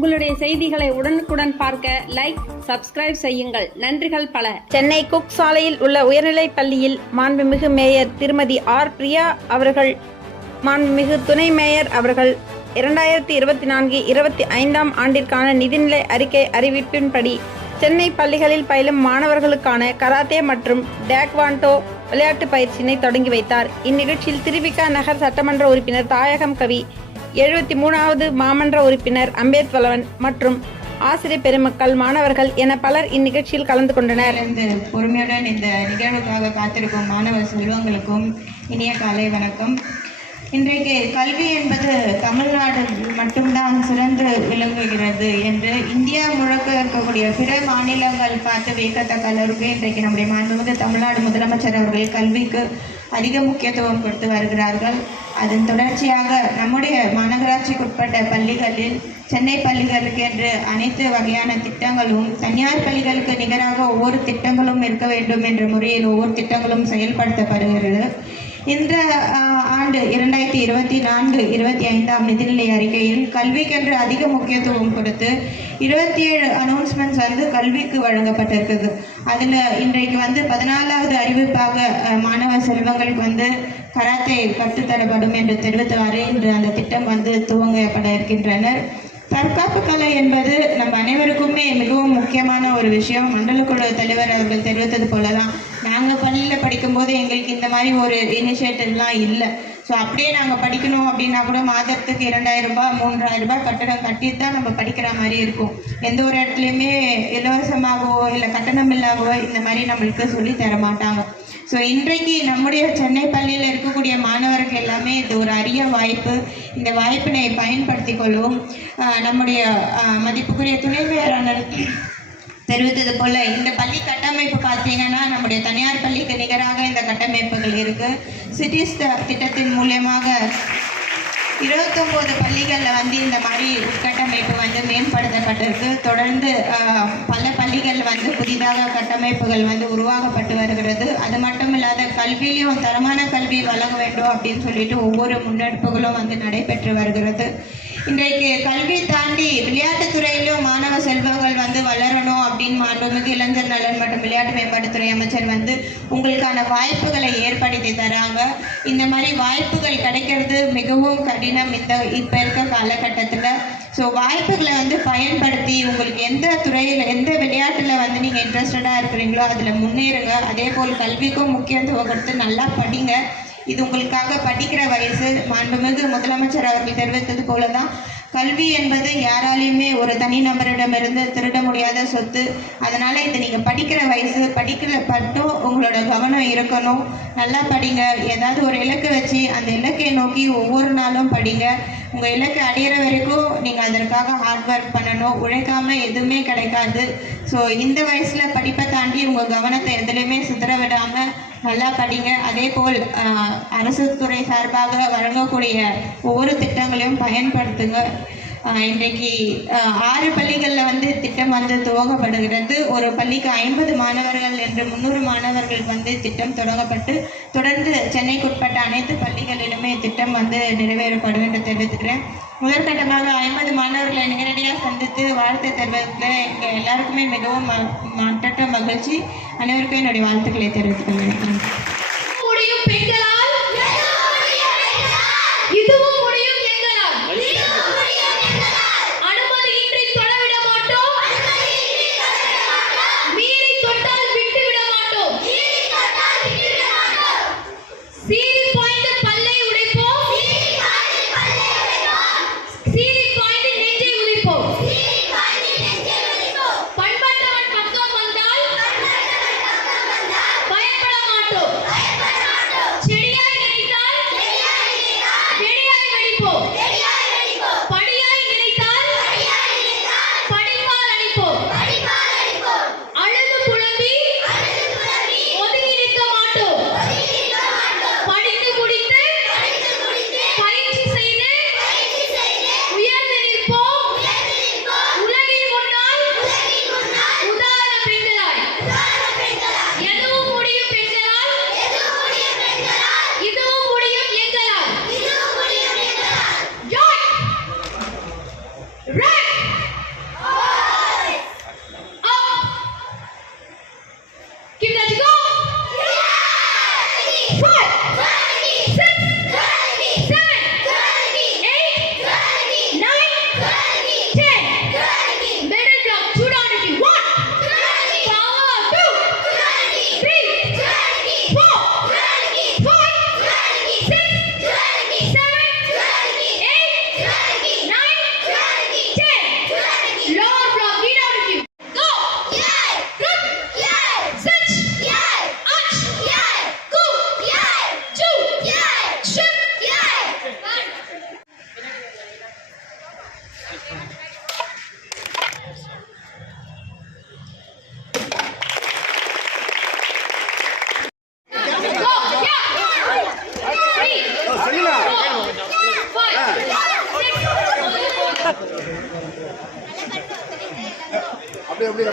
உங்களுடைய செய்திகளை உடனுக்குடன் பார்க்க லைக் சப்ஸ்கிரைப் செய்யுங்கள். நன்றிகள் பல. சென்னை குக் சாலையில் உள்ள உயர்நிலைப் பள்ளியில் மாண்புமிகு மேயர் திருமதி ஆர் பிரியா அவர்கள் மாண்புமிகு துணை மேயர் அவர்கள் இரண்டாயிரத்தி இருபத்தி நான்கு இருபத்தி ஐந்தாம் ஆண்டிற்கான நிதிநிலை அறிக்கை அறிவிப்பின்படி சென்னை பள்ளிகளில் பயிலும் மாணவர்களுக்கான கராத்தே மற்றும் டேக்வாண்டோ விளையாட்டு பயிற்சியினை தொடங்கி வைத்தார். இந்நிகழ்ச்சியில் திருவிக்கா நகர் சட்டமன்ற உறுப்பினர் தாயகம் கவி எழுபத்தி மூணாவது மாமன்ற உறுப்பினர் அம்பேத்வலவன் மற்றும் ஆசிரியர் பெருமக்கள் மாணவர்கள் என பலர் இந்நிகழ்ச்சியில் கலந்து கொண்டனர். பொறுமையுடன் இந்த நிகழ்வுக்காக காத்திருக்கும் மாணவ செல்வங்களுக்கும் இனிய காலை வணக்கம். இன்றைக்கு கல்வி என்பது தமிழ்நாடு மட்டும்தான் சிறந்து விளங்குகிறது என்று இந்தியா முழுக்க இருக்கக்கூடிய பிற மாநிலங்கள் பார்த்து வியக்கத்தக்க அளவுக்கு இன்றைக்கு நம்முடைய மாண்புமிகு தமிழ்நாடு முதலமைச்சர் அவர்கள் கல்விக்கு அதிக முக்கியத்துவம் கொடுத்து வருகிறார்கள். அதன் தொடர்ச்சியாக நம்முடைய மாநகராட்சிக்குட்பட்ட பள்ளிகளில் சென்னை பள்ளிகளுக்கு என்று அனைத்து வகையான திட்டங்களும் தனியார் பள்ளிகளுக்கு நிகராக ஒவ்வொரு திட்டங்களும் இருக்க வேண்டும் என்ற முறையில் ஒவ்வொரு திட்டங்களும் செயல்படுத்தப்படுகிறது. இந்த ஆண்டு இரண்டாயிரத்தி இருபத்தி நான்கு இருபத்தி ஐந்தாம் நிதிநிலை அறிக்கையில் கல்விக்கென்று அதிக முக்கியத்துவம் கொடுத்து இருபத்தி ஏழு அனௌன்ஸ்மெண்ட்ஸ் வந்து கல்விக்கு வழங்கப்பட்டிருக்குது. அதில் இன்றைக்கு வந்து பதினாலாவது அறிவிப்பாக மாணவ செல்வங்களுக்கு வந்து கராத்தே கற்றுத்தரப்படும் என்று தெரிவித்தவாறு இன்று அந்த திட்டம் வந்து துவங்கப்பட இருக்கின்றனர். தற்காப்பு கலை என்பது நம் அனைவருக்குமே மிகவும் முக்கியமான ஒரு விஷயம். மண்டலக்குழு தலைவர் அவர்கள் தெரிவித்தது போல தான் நாங்கள் பள்ளியில் படிக்கும்போது எங்களுக்கு இந்த மாதிரி ஒரு இனிஷியேட்டிவ்லாம் இல்லை. ஸோ அப்படியே நாங்கள் படிக்கணும் அப்படின்னா கூட மாதத்துக்கு இரண்டாயிரம் ரூபாய் மூன்றாயிரம் ரூபாய் கட்டணம் கட்டி தான் நம்ம படிக்கிற மாதிரி இருக்கும். எந்த ஒரு இடத்துலையுமே இலவசமாகவோ இல்லை கட்டணம் இல்லாகவோ இந்த மாதிரி நம்மளுக்கு சொல்லி தர மாட்டாங்க. ஸோ இன்றைக்கு நம்முடைய சென்னை பள்ளியில் இருக்கக்கூடிய மாணவர்கள் எல்லாமே இது ஒரு அரிய வாய்ப்பு இந்த வாய்ப்பினை பயன்படுத்தி கொள்வோம். நம்முடைய மதிப்புக்குரிய துணை மேயராளர் தெரிவித்தது போல் இந்த பள்ளி கட்டமைப்பு பார்த்தீங்கன்னா நம்முடைய தனியார் பள்ளிக்கு நிகராக இந்த கட்டமைப்புகள் இருக்குது சிட்டிஸ் திட்டத்தின் மூலியமாக இருபத்தொம்போது பள்ளிகளில் வந்து இந்த மாதிரி உட்கட்டமைப்பு வந்து மேம்படுத்தப்பட்டிருக்கு. தொடர்ந்து பல வந்து கட்டமைப்புகள் வந்து உருவாக்கப்பட்டு வருகிறது. அது மட்டும் இல்லாத கல்வியிலையும் தரமான கல்வி வழங்க வேண்டும் அப்படின்னு சொல்லிட்டு ஒவ்வொரு முன்னெடுப்புகளும் வந்து நடைபெற்று வருகிறது. இன்றைக்கு கல்வி தாண்டி விளையாட்டு துறையிலும் மாணவ செல்வங்கள் வந்து வளரணும் அப்படின்னு மாண்புமிகு இளைஞர் நலன் மற்றும் விளையாட்டு மேம்பாட்டுத்துறை அமைச்சர் வந்து உங்களுக்கான வாய்ப்புகளை ஏற்படுத்தி தராங்க. இந்த மாதிரி வாய்ப்புகள் கிடைக்கிறது மிகவும் கடினம் இந்த இப்போ இருக்க காலகட்டத்தில். ஸோ வாய்ப்புகளை வந்து பயன்படுத்தி உங்களுக்கு எந்த துறையில் எந்த விளையாட்டில் வந்து நீங்கள் இன்ட்ரெஸ்டடாக இருக்கிறீங்களோ அதில் முன்னேறுங்க. அதே போல் கல்விக்கும் முக்கியத்துவம் கொடுத்து நல்லா படிங்க. இது உங்களுக்காக படிக்கிற வயசு மாண்புமிகு முதலமைச்சர் அவர்கள் தெரிவித்தது போல தான் கல்வி என்பது யாராலையுமே ஒரு தனிநபரிடமிருந்து திருட முடியாத சொத்து. அதனால் இது நீங்கள் படிக்கிற வயசு படிக்கிற பட்டும் உங்களோட கவனம் இருக்கணும். நல்லா படிங்க. ஏதாவது ஒரு இலக்கு வச்சு அந்த இலக்கை நோக்கி ஒவ்வொரு நாளும் படிங்க. உங்கள் இலக்கு அடையிற வரைக்கும் நீங்கள் அதற்காக ஹார்ட் ஒர்க் பண்ணணும். உழைக்காமல் எதுவுமே கிடைக்காது. ஸோ இந்த வயசில் படிப்பை தாண்டி உங்கள் கவனத்தை எதுலையுமே சிதற விடாமல் நல்லா படிங்க. அதே போல் அரசு துறை சார்பாக வழங்கக்கூடிய ஒவ்வொரு திட்டங்களையும் பயன்படுத்துங்க. இன்றைக்கு ஆறு பள்ளிகளில் வந்து திட்டம் வந்து துவங்கப்படுகிறது. ஒரு பள்ளிக்கு ஐம்பது மாணவர்கள் என்று முந்நூறு மாணவர்கள் வந்து திட்டம் தொடங்கப்பட்டு தொடர்ந்து சென்னைக்குட்பட்ட அனைத்து பள்ளிகளிலுமே திட்டம் வந்து நிறைவேறப்படும் என்று தெரிவித்துக்கிறேன் முதற்கட்டமாக ஐம்பது மாணவர்களை நேரடியாக சந்தித்து வாழ்த்து தெரிவித்ததில் எங்கள் எல்லாருக்குமே மிகவும் ம- மகிழ்ச்சி. அனைவருக்கும் என்னுடைய வாழ்த்துக்களை தெரிவித்துக் கொள்கிறேன். அப்படியே அப்படியே.